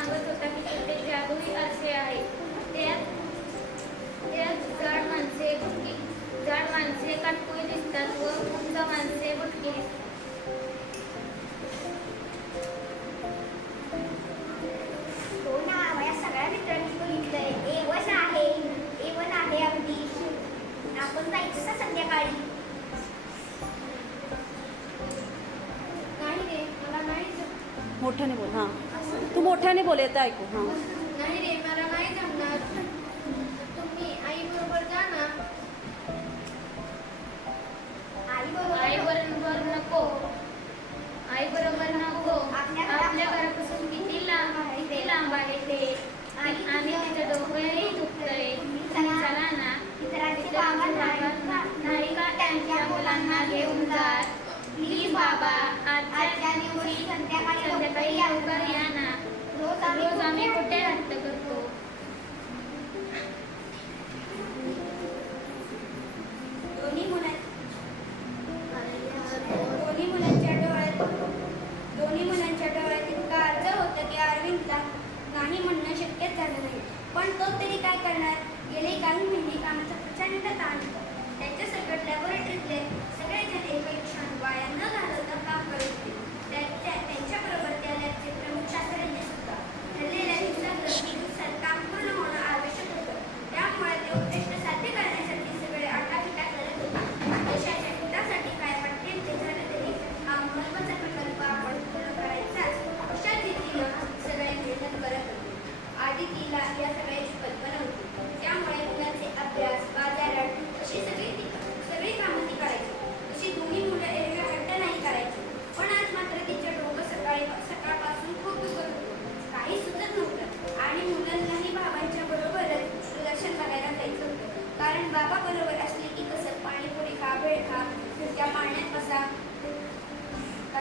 सांगत होता की तिथे जादुई असे आहे त्यात त्यात जाड माणसे जड माणसे काटकुई दिसतात व उंच माणसे भटकी हो ना माझ्या सगळ्या मित्रांनी बघितलंय. एवन आहे एवन आहे अगदी. आपण जायचं ना संध्याकाळी. मोठ्याने बोल हां. तू मोठ्याने बोल ऐकू. हां. रोज आम्ही कुठे नाटक करतो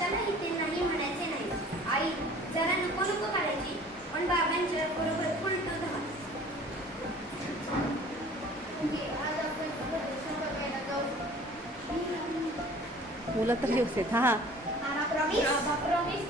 कशालाही ते नाही म्हणायचे नाही. आई जरा नको नको पण बाबांच्या बरोबर उलट झाला मुलं तर दिवस आहेत प्रॉमिस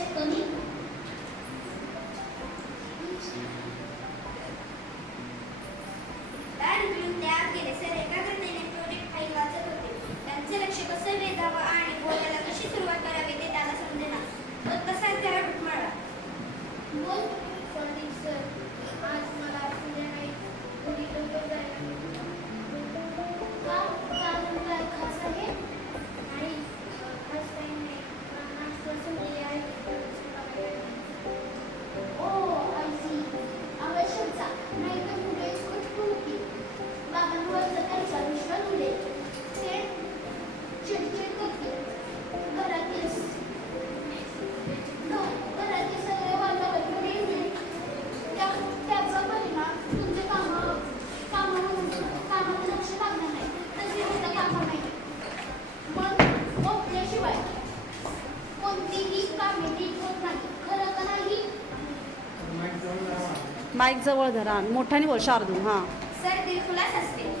माईक जवळ धरा. मोठ्याने बोल शार्दू हां. सर दिलखुलास असते.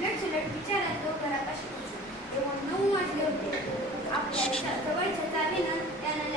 नटशलट विचारात तो घरापाशी पोचला तेव्हा नऊ वाजले होते. आपल्या जवळच्या चावीनं त्यानं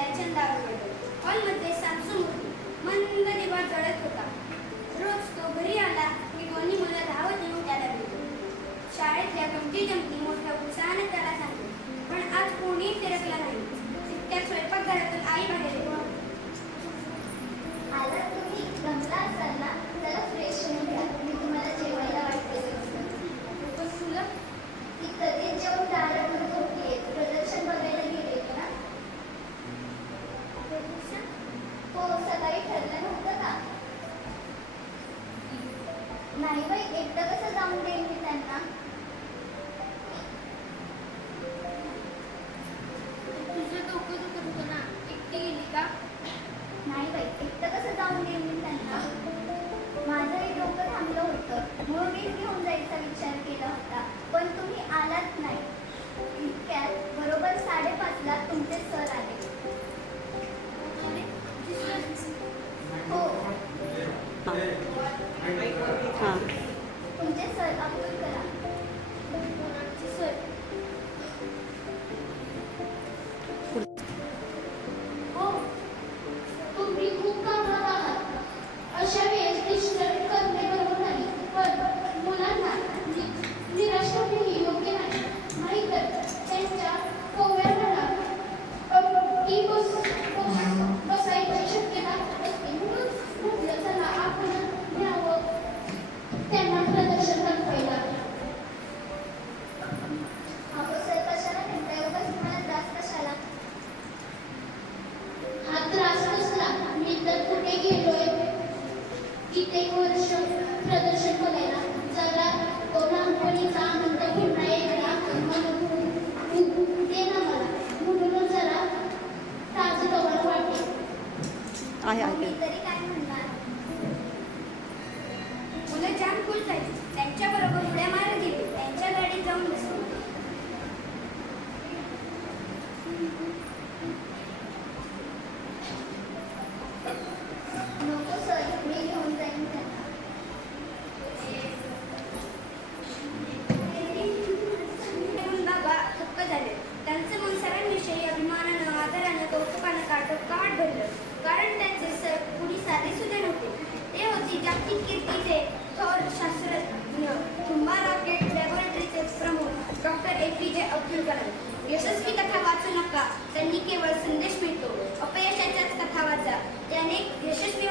यशस्वी कथा वाचू नका. त्यांनी केवळ संदेश मिळतो. अपयशाच्याच कथा वाचा. त्याने यशस्वी